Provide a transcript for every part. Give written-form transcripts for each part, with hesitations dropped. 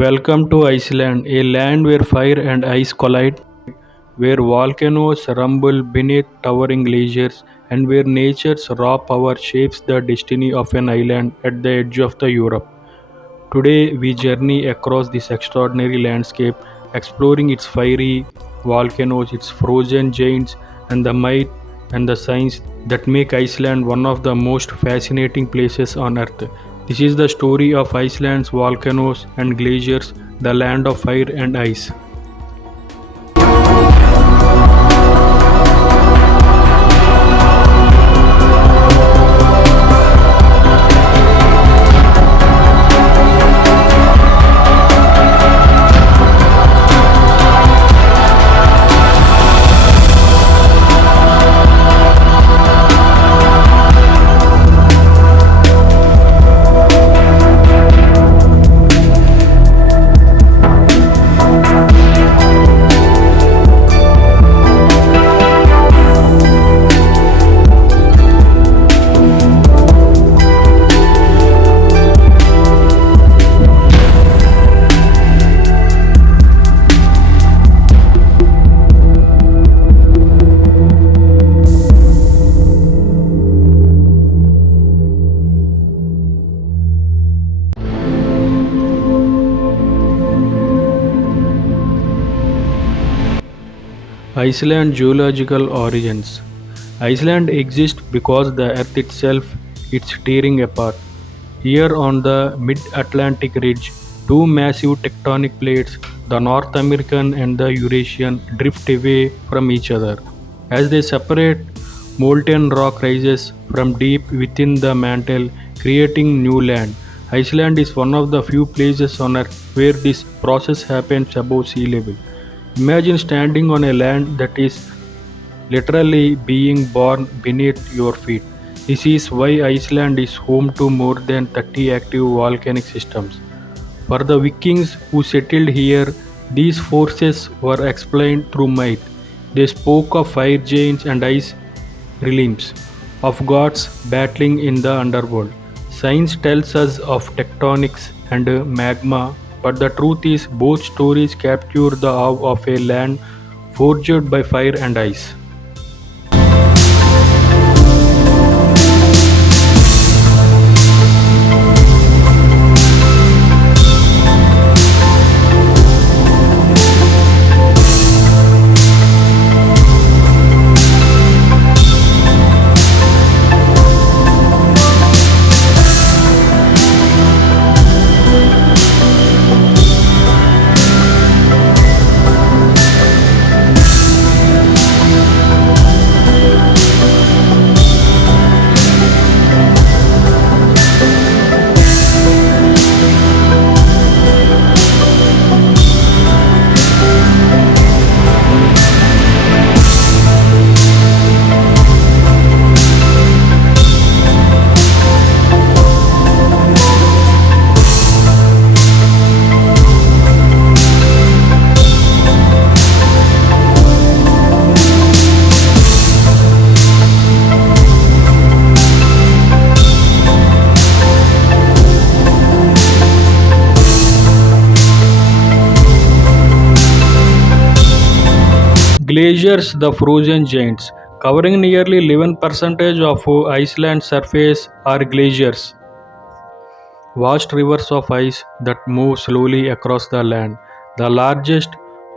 Welcome to Iceland, a land where fire and ice collide, where volcanoes rumble beneath towering glaciers, and where nature's raw power shapes the destiny of an island at the edge of the Europe. Today, we journey across this extraordinary landscape, exploring its fiery volcanoes, its frozen giants, and the might and the science that make Iceland one of the most fascinating places on earth. This is the story of Iceland's volcanoes and glaciers, the land of fire and ice. Iceland geological origins. Iceland exists because the earth itself is tearing apart. Here on the mid-Atlantic ridge, two massive tectonic plates, the North American and the Eurasian, drift away from each other. As they separate, molten rock rises from deep within the mantle, creating new land. Iceland is one of the few places on earth where this process happens above sea level. Imagine standing on a land that is literally being born beneath your feet. This is why Iceland is home to more than 30 active volcanic systems. For the Vikings who settled here, these forces were explained through myth. They spoke of fire giants and ice realms, of gods battling in the underworld. Science tells us of tectonics and magma, but the truth is both stories capture the awe of a land forged by fire and ice. Glaciers, the frozen giants, covering nearly 11% of Iceland's surface, are glaciers, vast rivers of ice that move slowly across the land. The largest,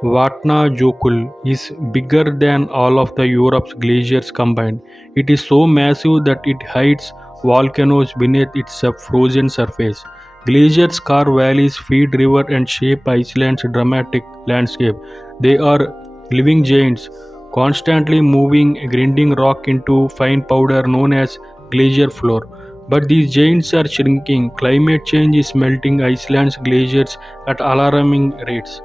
Vatnajökull, is bigger than all of the Europe's glaciers combined. It is so massive that it hides volcanoes beneath its frozen surface. Glaciers carve valleys, feed rivers, and shape Iceland's dramatic landscape. They are living giants, constantly moving, grinding rock into fine powder known as glacier floor. But these giants are shrinking. Climate change is melting Iceland's glaciers at alarming rates.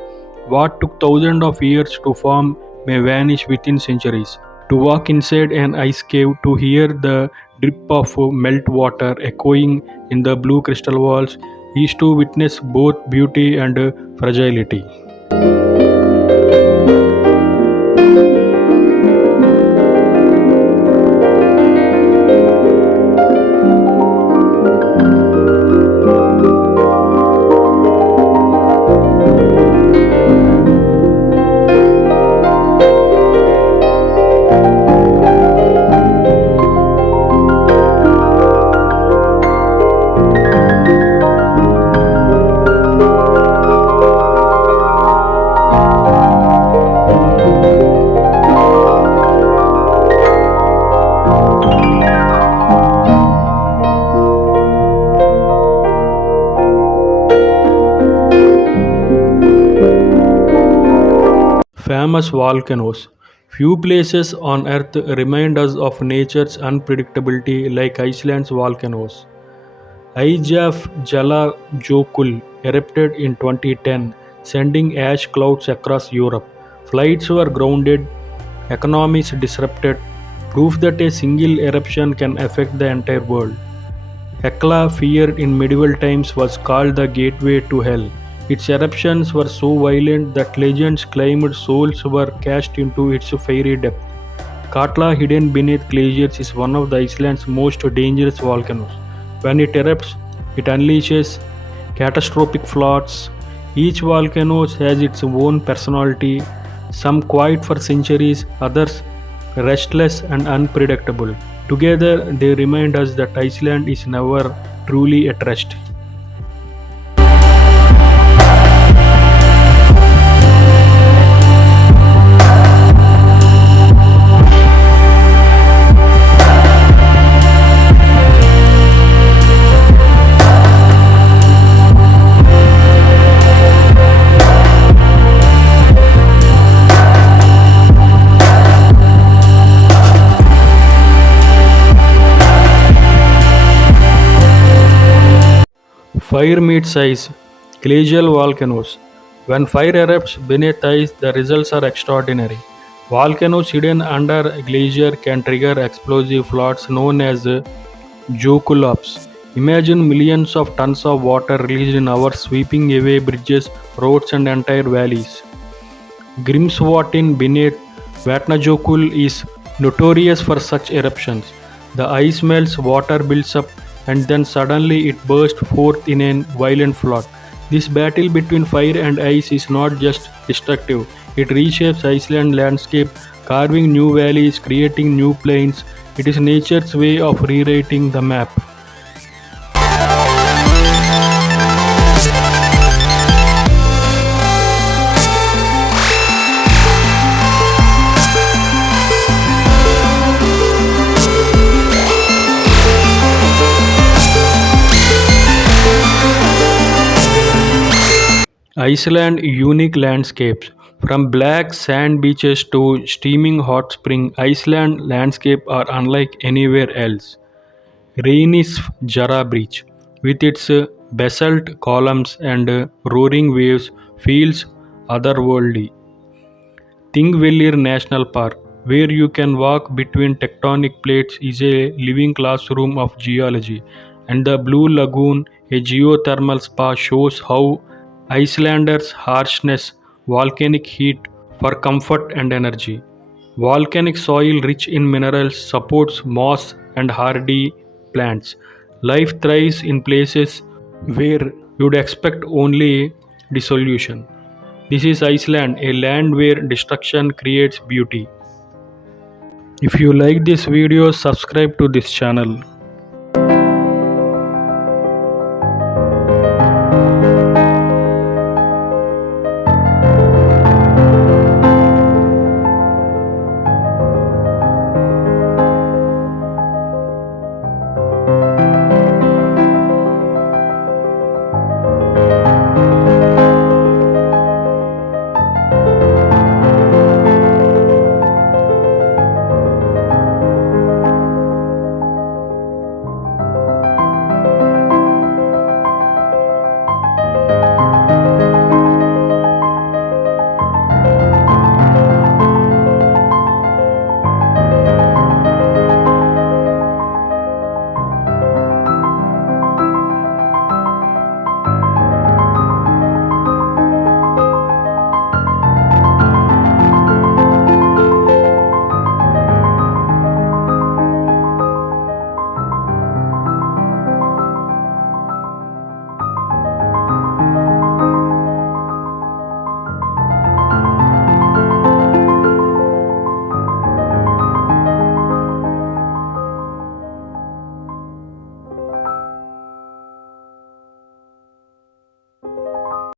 What took thousands of years to form may vanish within centuries. To walk inside an ice cave, to hear the drip of melt water echoing in the blue crystal walls, is to witness both beauty and fragility. famous volcanoes. Few places on earth remind us of nature's unpredictability like Iceland's volcanoes. Eyjafjallajökull erupted in 2010, sending ash clouds across Europe. Flights were grounded, economies disrupted, proof that a single eruption can affect the entire world. Hekla, feared in medieval times, was called the gateway to hell. Its eruptions were so violent that legends claimed souls were cast into its fiery depth. Katla, hidden beneath glaciers, is one of the Iceland's most dangerous volcanoes. When it erupts, it unleashes catastrophic floods. Each volcano has its own personality, some quiet for centuries, others restless and unpredictable. Together, they remind us that Iceland is never truly at rest. Fire meets ice, glacial volcanoes. When fire erupts beneath ice, the results are extraordinary. Volcanoes hidden under a glacier can trigger explosive floods known as Jokulops. Imagine millions of tons of water released in hours sweeping away bridges, roads, and entire valleys. Grimsvötn beneath Vatnajökull is notorious for such eruptions. The ice melts, water builds up, and then suddenly it bursts forth in a violent flood. This battle between fire and ice is not just destructive, it reshapes Iceland's landscape, carving new valleys, creating new plains. It is nature's way of rewriting the map. Iceland's unique landscapes. From black sand beaches to steaming hot spring, Iceland landscapes are unlike anywhere else. Reynisfjara Beach, with its basalt columns and roaring waves, feels otherworldly. Thingvellir National Park, where you can walk between tectonic plates, is a living classroom of geology, and the Blue Lagoon, a geothermal spa, shows how Icelanders harshness volcanic heat for comfort and energy. Volcanic soil rich in minerals supports moss and hardy plants. Life thrives in places where you'd expect only dissolution. This is Iceland, a land where destruction creates beauty. If you like this video, subscribe to this channel.